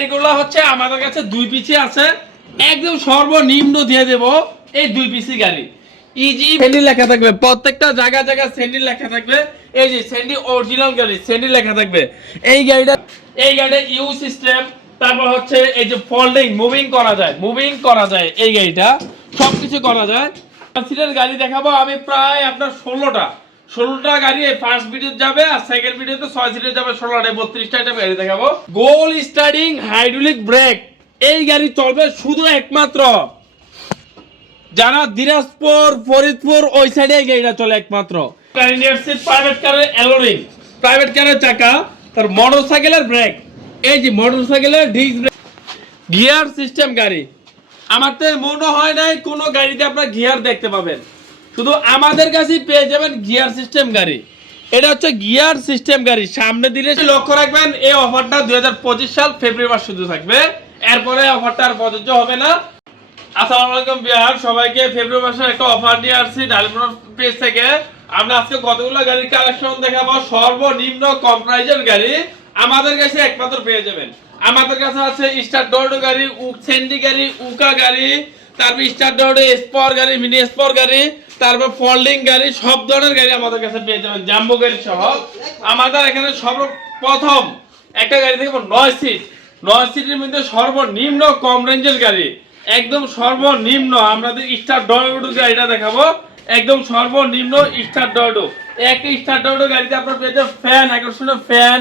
গাড়িগুলো হচ্ছে আমাদের কাছে দুই পিসি আছে। একদম সর্বনিম্ন দিয়ে দেব এই দুই পিসি গাড়ি। ইজি স্যান্ডি লেখা থাকবে প্রত্যেকটা জায়গা জায়গা স্যান্ডি লেখা থাকবে। এই যে স্যান্ডি অরিজিনাল গাড়ি স্যান্ডি লেখা থাকবে। এই গাড়িটা এই গাড়িটা ইউ সিস্টেম তারপর হচ্ছে এই যে ফোল্ডিং মুভিং করা যায় মুভিং করা যায় এই গাড়িটা। সবকিছু করা যায়। সিটের গাড়ি দেখাবো আমি প্রায় আপনার ষোলোটা। ষোলোটা গাড়ি ফার্স্ট ভিডিও যাবে আর সেকেন্ড ভিডিওতে ছয় সিটের যাবে ষোলোটা বত্রিশটা টাইপ গাড়ি দেখাবো। গোল স্টার্টিং হাইড্রোলিক ব্রেক এই গাড়ি চলবে শুধু একমাত্র। যারা দিনাজপুর, ফরিদপুর, ওই সাইডে এই গাড়িটা চলে একমাত্র। প্রাইভেট কারের অ্যালোরিং প্রাইভেট কারের চাকা, তার মোটর সাইকেলের ব্রেক এই যে মোটর সাইকেলের ডিস্ক ব্রেক গিয়ার সিস্টেম গাড়ি। আমার তো মনে হয় নাই কোনো গাড়িতে আপনার গিয়ার দেখতে পাবেন। শুধু আমাদের কাছেই পেয়ে যাবেন গিয়ার সিস্টেম গাড়ি। এটা হচ্ছে গিয়ার সিস্টেম গাড়ি। সামনে দিলে লক্ষ্য রাখবেন, এই অফারটা দুই সাল ফেব্রুয়ারি মাস শুধু থাকবে। এরপরে অফারটা আর প্রযোজ্য হবে না। বিহার, সবাইকে ফেব্রুয়ারি মাসে একটা অফার নিয়ে আসছি পেজ থেকে। আমরা আজকে কতগুলো গাড়ির কালেকশন দেখাবো? সর্বনিম্ন কম প্রাইজের গাড়ি আমাদের কাছে একমাত্র পেয়ে যাবেন। আমাদের কাছে আছে স্টার ডোডো গাড়ি উক সেন্ডি গাড়ি উকা গাড়ি, তারপর স্টার ডোডো স্পর গাড়ি মিনি স্পর গাড়ি। তারপর ফোল্ডিং গাড়ি, সব ধরনের গাড়ি আমাদের কাছে পেয়ে যাবেন। জাম্বো গাড়ি সহ। আমাদের এখানে সর্বপ্রথম একটা গাড়ি থেকে নয় সিট নয় সিটের মধ্যে সর্বনিম্ন কম রেঞ্জের গাড়ি। একদম সর্বনিম্ন আমাদের স্টার ডয়ডো গাড়িটা দেখাবো, একদম সর্বনিম্ন স্টার ডয়ডো একটা স্টার ডয়ডো গাড়িতে আপনার পেয়েছে ফ্যান আকর্ষণীয় ফ্যান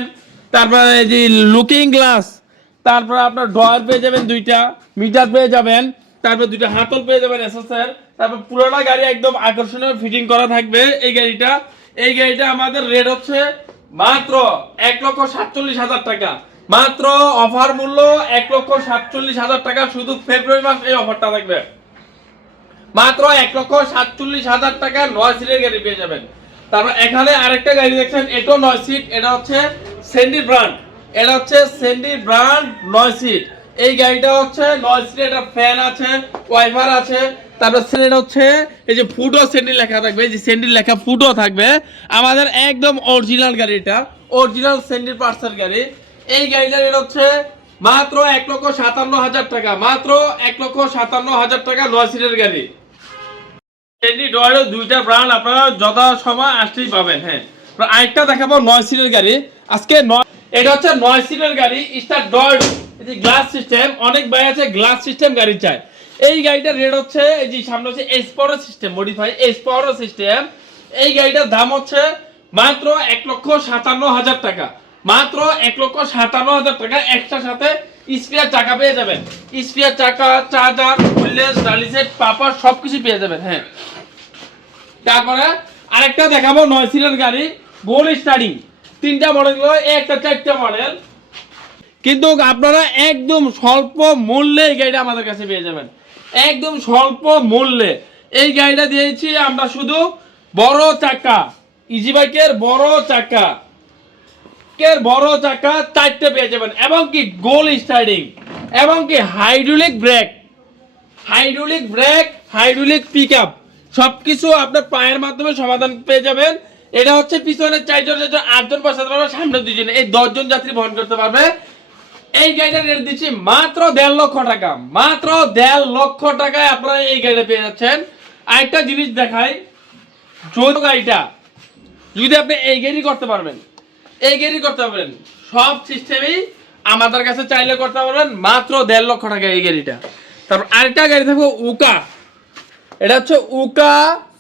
তারপর যে লুকিং গ্লাস তারপর আপনার ডয়ার পেয়ে যাবেন দুইটা মিটার পেয়ে যাবেন, তারপর দুইটা হাতল পেয়ে যাবেন এসএসআর তারপর পুরোটা গাড়ি একদম আকর্ষণীয় ফিটিং করা থাকবে এই গাড়িটা। এই গাড়িটা আমাদের রেট হচ্ছে মাত্র এক লক্ষ সাতচল্লিশ হাজার টাকা। মাত্র অফার মূল্য এক লক্ষ সাতচল্লিশ হাজার টাকা, শুধু ফেব্রুয়ারি মাস এই অফারটা থাকবে। মাত্র এক লক্ষ সাতচল্লিশ হাজার টাকা নয় সিটের গাড়ি পেয়ে যাবেন। তারপর এখানে আরেকটা গাড়ি দেখছেন, এটাও নয় সিট এটা হচ্ছে সেন্ডি ব্র্যান্ড এটা হচ্ছে সেন্ডি ব্র্যান্ড নয় সিট এই গাড়িটা হচ্ছে নয় সিট এটা ফ্যান আছে ওয়াইফার আছে। তারপর সেন্ড হচ্ছে এই যে ফুটো সেন্ডি লেখা থাকবে যে সেন্ডি লেখা ফুটো থাকবে। আমাদের একদম অরিজিনাল গাড়িটা অরিজিনাল সেন্ডি পার্সেল গাড়ি। এই গাড়িটার রেট হচ্ছে মাত্র এক লক্ষ সাতান্ন হাজার টাকা, মাত্র এক লক্ষ সাতান্ন হাজার টাকা নয় সিটের গাড়ি। এটি ডয়ের দুইটা ব্র্যান্ড আপনারা যথা সময় আসলেই পাবেন হ্যাঁ। আরেকটা দেখাবো নয় সিটের গাড়ি। আজকে নয় এটা হচ্ছে নয় সিটের গাড়ি স্টার এটি গ্লাস সিস্টেম অনেক ভাই আছে গ্লাস সিস্টেম গাড়ি চায়। এই গাড়িটার রেট হচ্ছে, এই যে সামনে হচ্ছে এসপরো সিস্টেম মডিফাই এসপরো সিস্টেম এই গাড়িটার দাম হচ্ছে মাত্র এক লক্ষ সাতান্ন হাজার টাকা। মাত্র এক লক্ষ সাতান্ন হাজার টাকা একটার সাথে স্পিয়ার চাকা পেয়ে যাবেন। স্পিয়ার চাকা চার্জার হুইলেস ডালিসেট পাপার সবকিছু পেয়ে যাবেন হ্যাঁ। তারপরে আরেকটা দেখাবো, নয় সিটের গাড়ি গোল স্টার্টিং তিনটা মডেল একটা চারটা মডেল কিন্তু আপনারা একদম স্বল্প মূল্যে এই গাড়িটা আমাদের কাছে পেয়ে যাবেন। একদম স্বল্প মূল্যে। এই গাড়িটা দিয়েছি আমরা শুধু বড় চাকা। ইজি বাইকের বড় চাকা। এর বড় চাকা, চারটে পেয়ে যাবেন। এবং কি গোল স্টার্টিং এবং কি hydraulic brake hydraulic brake hydraulic pick up সবকিছু আপনার পায়ের মাধ্যমে সমাধান পেয়ে যাবেন। এটা হচ্ছে পিছনে চারজন চারজন, আটজন পারবে সামনে দুজন এই দশজন যাত্রী বহন করতে পারবে। এই গাড়িটার রেট দিচ্ছি মাত্র দেড় লক্ষ টাকা। মাত্র দেড় লক্ষ টাকায় আপনারা এই গাড়িটা পেয়ে যাচ্ছেন। আরেকটা জিনিস দেখাই, যৌথ গাড়িটা। যদি আপনি এই গাড়ি করতে পারবেন, এই গাড়ি করতে পারবেন, সব সিস্টেমই আমাদের কাছে চাইলে করতে পারবেন, মাত্র দেড় লক্ষ টাকা এই গাড়িটা। তারপর আরেকটা গাড়ি থাকবে উকা। এটা হচ্ছে উকা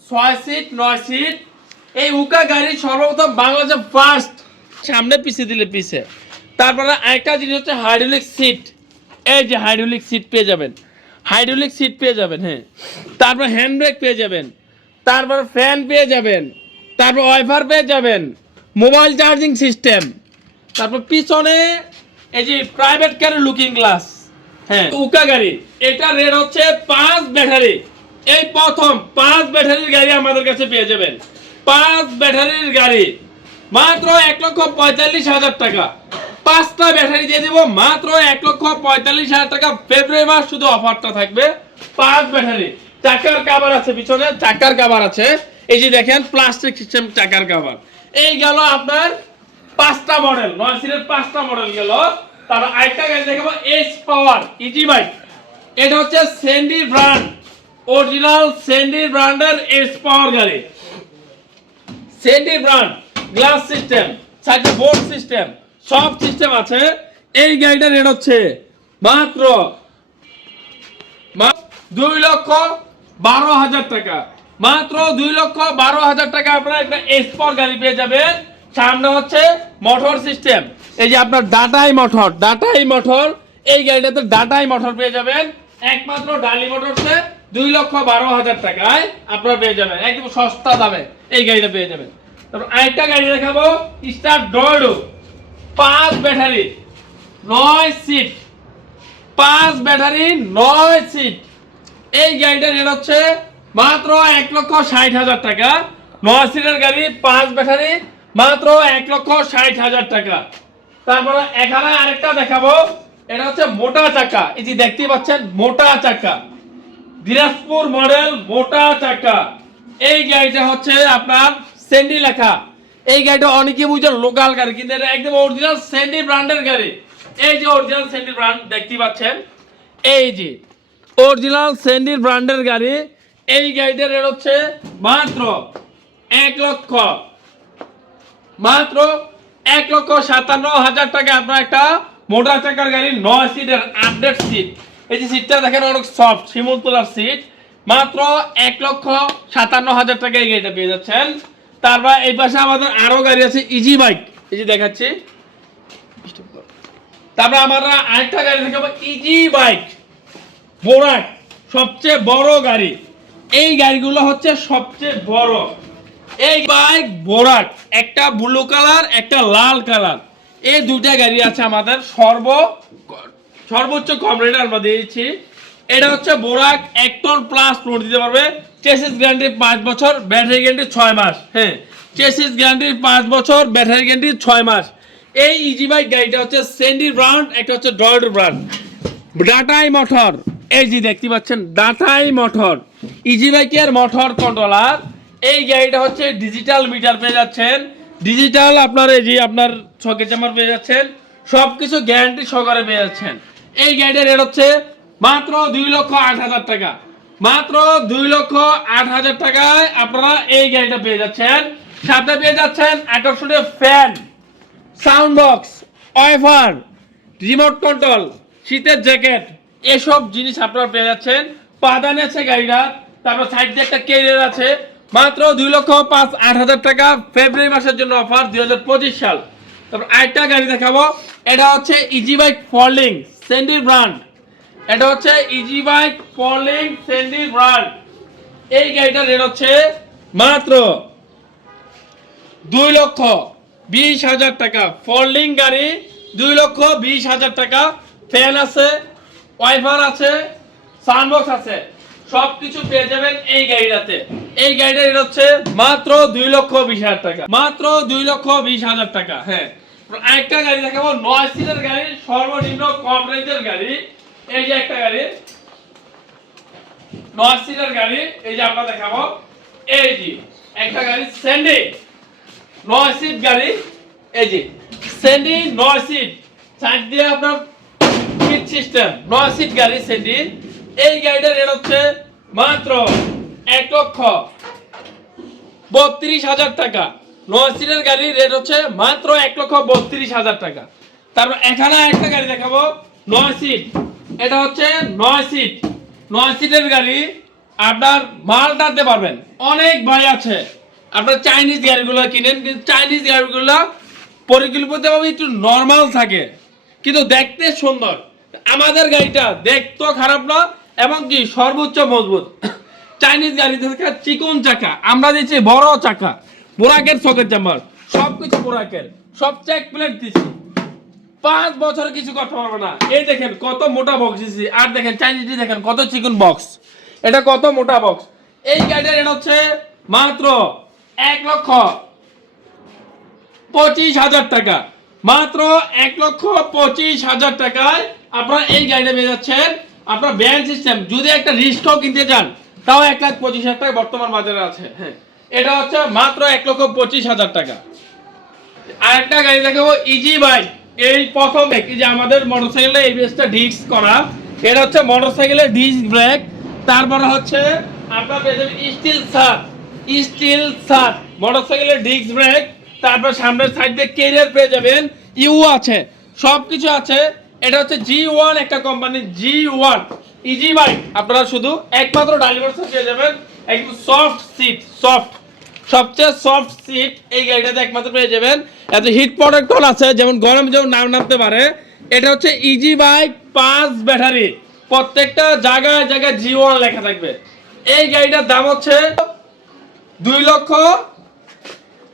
ছয় সিট নয় সিট এই উকা গাড়ি সর্বপ্রথম বাংলাদেশে ফার্স্ট সামনে পিছিয়ে দিলে পিছে। তারপরে আরেকটা জিনিস হচ্ছে হাইড্রোলিক সিট এই যে হাইড্রোলিক সিট পেয়ে যাবেন। হাইড্রোলিক সিট পেয়ে যাবেন হ্যাঁ। তারপর হ্যান্ড ব্রেক পেয়ে যাবেন। তারপর ফ্যান পেয়ে যাবেন। তারপর ওয়াইফার পেয়ে যাবেন। মোবাইল চার্জিং সিস্টেম তারপর পিছনে এই যে প্রাইভেট কারের লুকিং গ্লাস হ্যাঁ উকা গাড়ি। এটা রেট হচ্ছে পাঁচ ব্যাটারি। এই প্রথম পাঁচ ব্যাটারির গাড়ি আমাদের কাছে পেয়ে যাবেন। পাঁচ ব্যাটারির গাড়ি। মাত্র এক লক্ষ পঁয়তাল্লিশ হাজার টাকা। পাঁচটা ব্যাটারি দিয়ে দিব মাত্র এক লক্ষ পঁয়তাল্লিশ হাজার টাকা। ফেব্রুয়ারি মাস শুধু অফারটা থাকবে। পাঁচ ব্যাটারি। চাকার কাভার আছে পিছনে, চাকার কাভার আছে। এই যে দেখেন প্লাস্টিক সিস্টেম চাকার কাভার এই গেল আপনার পাঁচটা মডেল নয় সিটের পাঁচটা মডেল গেল। তার আরেকটা গাড়ি দেখাবো এস পাওয়ার ইজি বাইক এটা হচ্ছে স্যান্ডি ব্র্যান্ড অরিজিনাল স্যান্ডি ব্র্যান্ডের এস পাওয়ার গাড়ি। স্যান্ডি ব্র্যান্ড গ্লাস সিস্টেম সাইডে বোর্ড সিস্টেম সব সিস্টেম আছে। এই গাড়িটার রেট হচ্ছে মাত্র দুই লক্ষ বারো হাজার টাকা। মাত্র দুই লক্ষ বারো হাজার টাকা আপনারা একটা এক্সপর গাড়ি পেয়ে যাবেন। সামনে হচ্ছে মোটর সিস্টেম এই যে আপনার ডাটাই মোটর ডাটাই মোটর এই গাড়িটাতে ডাটাই মোটর পেয়ে যাবেন। একমাত্র ডালি মোটরসে দুই লক্ষ বারো হাজার টাকায় আপনারা পেয়ে যাবেন। একদম সস্তা দামে এই গাড়িটা পেয়ে যাবেন। তারপর আরেকটা গাড়ি দেখাবো স্টার ডয়ডো পাঁচ ব্যাটারি, নয় সিট। পাঁচ ব্যাটারি, নয় সিট। এই গাড়িটার রেট হচ্ছে মাত্র এক লক্ষ ষাট হাজার টাকা। নয় সিটের গাড়ি, পাঁচ ব্যাটারি, মাত্র এক লক্ষ ষাট হাজার টাকা। তারপরে এখানে আরেকটা দেখাবো। এটা হচ্ছে মোটা চাকা। এই যে দেখতে পাচ্ছেন, মোটা চাকা। দিনাজপুর মডেল মোটা চাকা। এই গাড়িটা হচ্ছে আপনার সেন্ডি লেখা। এই গাড়িটা অনেকে বুঝেন লোকাল গাড়ি, কিন্তু এটা একদম অরিজিনাল স্যান্ডি ব্র্যান্ডের গাড়ি। এই যে অরিজিনাল স্যান্ডি ব্র্যান্ড দেখতে পাচ্ছেন? এই যে অরিজিনাল স্যান্ডির ব্র্যান্ডের গাড়ি, এই গাড়িটার রেট হচ্ছে মাত্র এক লক্ষ। মাত্র এক লক্ষ সাতান্ন হাজার টাকা। আপনার একটা মোটর চাকার গাড়ি নয় সিটের আপডেট সিট এই যে সিটটা দেখেন, অনেক সফট শিমুল তোলার সিট মাত্র এক লক্ষ সাতান্ন হাজার টাকা এই গাড়িটা পেয়ে যাচ্ছেন। তারপর এই পাশে আমাদের আরও গাড়ি আছে ইজি বাইক এই যে দেখাচ্ছি। তারপর আমরা আরেকটা গাড়ি দেখাবো ইজি বাইক বোরাক সবচেয়ে বড় গাড়ি। এই গাড়িগুলো হচ্ছে সবচেয়ে বড়। এই বাইক বোরাক একটা ব্লু কালার একটা লাল কালার এই দুইটা গাড়ি আছে আমাদের সর্ব সর্বোচ্চ কম রেটে আমরা দিয়েছি। এটা হচ্ছে বোরাক এক টন প্লাস লোড দিতে পারবে। চেসিস গ্যারান্টি পাঁচ বছর ব্যাটারি গ্যারান্টি ছয় মাস। হ্যাঁ চেসিস গ্যারান্টি পাঁচ বছর ব্যাটারি গ্যারান্টি ছয় মাস। এই ইজি বাইক গাড়িটা হচ্ছে সেন্ডি ব্র্যান্ড একটা হচ্ছে ডয়েড ব্র্যান্ড ডাটাই মোটর এই যে দেখতে পাচ্ছেন ডাটাই মোটর ইজি বাইকের মোটর কন্ট্রোলার এই গাড়িটা হচ্ছে ডিজিটাল মিটার পেয়ে যাচ্ছেন। ডিজিটাল আপনার এই যে আপনার ছকের জামার পেয়ে যাচ্ছেন। সব কিছু গ্যারান্টি সহকারে পেয়ে যাচ্ছেন। এই গাড়িটার রেট হচ্ছে মাত্র দুই লক্ষ আট হাজার টাকা। মাত্র দুই লক্ষ আট হাজার টাকায় আপনারা এই গাড়িটা পেয়ে যাচ্ছেন। সাথে পেয়ে যাচ্ছেন আকর্ষণীয় fan sound box wiper remote control শীতের জ্যাকেট এসব জিনিস আপনারা পেয়ে যাচ্ছেন। পাদানে আছে গাড়িটা, তারপর সাইড দিয়ে একটা কেরিয়ার আছে। মাত্র দুই লক্ষ পাঁচ আট হাজার টাকা ফেব্রুয়ারি মাসের জন্য অফার দুই হাজার পঁচিশ সাল। তারপর আরেকটা গাড়ি দেখাবো। এটা হচ্ছে ইজি বাইক ফলিং সেন্ডির ব্র্যান্ড এটা হচ্ছে ইজি বাইক ফলিং সেন্ডির ব্র্যান্ড এই গাড়িটার রেট হচ্ছে মাত্র দুই লক্ষ বিশ হাজার টাকা। ফোল্ডিং গাড়ি দুই লক্ষ বিশ হাজার টাকা। ফ্যান আছে ওয়াইফার আছে সানবক্স আছে। সব কিছু পেয়ে যাবেন এই গাড়িটাতে। এই গাড়িটা এটা হচ্ছে মাত্র দুই লক্ষ বিশ হাজার টাকা। মাত্র দুই লক্ষ বিশ হাজার টাকা হ্যাঁ। আরেকটা গাড়ি দেখাবো নয় সিটের গাড়ি, সর্বনিম্ন কম রেঞ্জের গাড়ি। এই যে একটা গাড়ি, নয় গাড়ি, এই যে আমরা দেখাবো। এই যে একটা গাড়ি স্যান্ডি নয় সিট গাড়ি, এই যে স্যান্ডি নয় সিট সাইড দিয়ে আপনার সিট সিস্টেম নয় সিট গাড়ি স্যান্ডি এই গাড়িটার রেট হচ্ছে মাত্র এক লক্ষ বত্রিশ হাজার টাকা। নয় সিটের গাড়ির রেট হচ্ছে মাত্র এক লক্ষ বত্রিশ হাজার টাকা। তারপর এখানে একটা গাড়ি দেখাবো, নয় সিট এটা হচ্ছে নয় সিট। নয় সিটের গাড়ি আপনার মাল টানতে পারবেন। অনেক ভাই আছে। আপনার চাইনিজ গাড়িগুলো কিনেন, কিন্তু চাইনিজ গাড়িগুলো পরিকল্পিতভাবে একটু নর্মাল থাকে। কিন্তু দেখতে সুন্দর। আমাদের গাড়িটা দেখতেও খারাপ না, এবং কি সর্বোচ্চ মজবুত। চাইনিজ গাড়ি থেকে চিকন চাকা, আমরা দিচ্ছি বড় চাকা। বোরাকের সকেট চাম্বার সব কিছু বোরাকের সব চেক প্লেট দিচ্ছি। পাঁচ বছর কিছু করতে পারবে না। এই দেখেন কত মোটা বক্স দিচ্ছি আর দেখেন চাইনিজটি দেখেন, কত চিকন বক্স এটা কত মোটা বক্স এই গাড়িটার এটা হচ্ছে মাত্র এক লক্ষ পঁচিশ হাজার টাকা। মাত্র এক লক্ষ পঁচিশ হাজার টাকায় আপনারা এই গাড়িটা পেয়ে যাচ্ছেন। আপনার ব্যান্ড সিস্টেম যদি একটা রিস্কও কিনতে চান, তাও এক লাখ পঁচিশ হাজার টাকা বর্তমান বাজারে আছে। হ্যাঁ এটা হচ্ছে মাত্র এক লক্ষ পঁচিশ হাজার টাকা। আরেকটা গাড়ি দেখাবো ইজি বাইক এই প্রথম এই যে আমাদের মোটরসাইকেলের এবিএসটা ডিস্ক করা, এটা হচ্ছে মোটরসাইকেলের ডিস্ক ব্রেক তারপরে হচ্ছে আপনার পেয়ে যাবেন স্টিল সার স্টিল সার মোটরসাইকেলের ডিস্ক ব্রেক তারপর সামনের সাইড দিয়ে কেরিয়ার পেয়ে যাবেন ইউ আছে সব কিছু আছে, এটা হচ্ছে জি ওয়ান একটা company G one easy bike আপনারা শুধু একমাত্র ড্রাইভার পেয়ে যাবেন, একদম সফট সিট সফট সবচেয়ে সফট সিট এই গাড়িটাতে একমাত্র পেয়ে যাবেন। এত হিট প্রোটেক্টর আছে, যেমন গরম যেমন নাম নামতে পারে, এটা হচ্ছে ইজি বাইক পাঁচ ব্যাটারি প্রত্যেকটা জায়গায় জায়গায় জি ওয়ান লেখা থাকবে। এই গাড়িটার দাম হচ্ছে দুই লক্ষ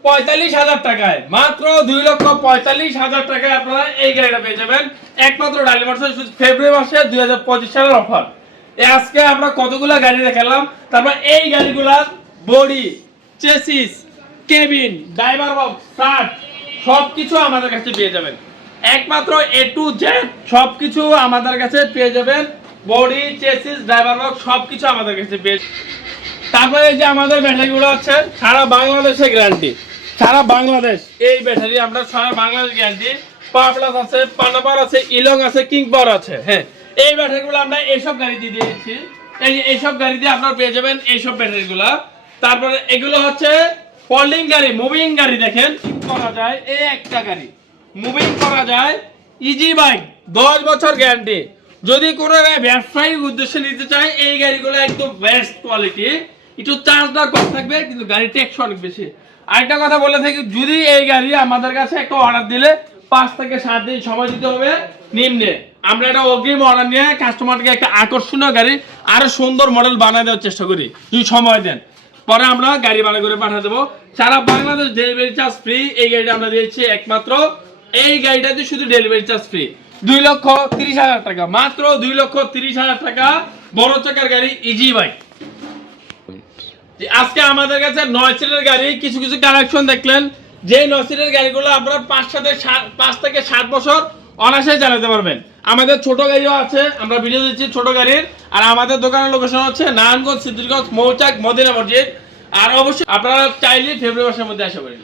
পঁয়তাল্লিশ হাজার টাকায়। মাত্র দুই লক্ষ পঁয়তাল্লিশ হাজার টাকায় আপনারা এই গাড়িটা পেয়ে যাবেন। একমাত্র ডালিমার্সের ফেব্রুয়ারি মাসে দুই হাজার পঁচিশ সালের অফার আজকে আমরা কতগুলা গাড়ি দেখালাম, তারপর এই গাড়িগুলার body chassis cabin driver box start সব কিছু আমাদের কাছে পেয়ে যাবেন। একমাত্র এ টু জেড সব কিছু আমাদের কাছে পেয়ে যাবেন। বডি, চেসিস, ড্রাইভার বক্স সব কিছু আমাদের কাছে পেয়ে তারপরে যে আমাদের ব্যাটারিগুলো আছে, সারা বাংলাদেশে গ্যারান্টি। সারা বাংলাদেশ। এই ব্যাটারি আমরা সারা বাংলাদেশ গ্যারান্টি। পাওয়ার প্লাস আছে পানাপার আছে, ইলং আছে, কিং পাওয়ার আছে হ্যাঁ। এই ব্যাটারিগুলো আমরা এইসব গাড়ি দিয়ে দিয়েছি। এই এইসব গাড়ি দিয়ে আপনারা পেয়ে যাবেন এইসব ব্যাটারিগুলো। তারপরে এগুলো হচ্ছে ফোল্ডিং গাড়ি, মুভিং গাড়ি দেখেন। করা যায় এই একটা গাড়ি। মুভিং করা যায় ইজি বাইক দশ বছর গ্যারান্টি যদি কোনো ব্যবসায়িক উদ্দেশ্যে নিতে চায়, এই গাড়িগুলো একদম বেস্ট কোয়ালিটি একটু চার্জটা কম থাকবে, কিন্তু গাড়ি টেকস অনেক বেশি। আরেকটা কথা বলে থাকি, যদি এই গাড়ি আমাদের কাছে একটা অর্ডার দিলে, পাঁচ থেকে সাত দিন সময় দিতে হবে নিম্নে। আমরা এটা অগ্রিম অর্ডার নিয়ে কাস্টমারকে একটা আকর্ষণীয় গাড়ি, আরও সুন্দর মডেল বানিয়ে দেওয়ার চেষ্টা করি। যদি সময় দেন। পরে আমরা গাড়ি ভাড়া করে পাঠিয়ে দেবো। সারা বাংলাদেশ ডেলিভারি চার্জ ফ্রি এই গাড়িটা আমরা দিয়েছি একমাত্র। এই গাড়িটাতে শুধু ডেলিভারি চার্জ ফ্রি দুই লক্ষ তিরিশ হাজার টাকা, মাত্র দুই লক্ষ তিরিশ হাজার টাকা বড় চাকার গাড়ি ইজি বাইক আজকে আমাদের কাছে নয় সিটের গাড়ি, কিছু কিছু কালেকশন দেখলেন। যে নয় সিটের গাড়িগুলো আপনারা পাঁচ সাথে পাঁচ থেকে সাত বছর অনায়াসে চালাতে পারবেন। আমাদের ছোট গাড়িও আছে, আমরা ভিডিও দিচ্ছি ছোট গাড়ির। আর আমাদের দোকানের লোকেশন হচ্ছে নারায়ণগঞ্জ, সিদ্ধিরগঞ্জ, মৌচাক, মদিনা মসজিদ। আর অবশ্যই আপনারা চাইলে ফেব্রুয়ারি মাসের মধ্যে আসা পারেন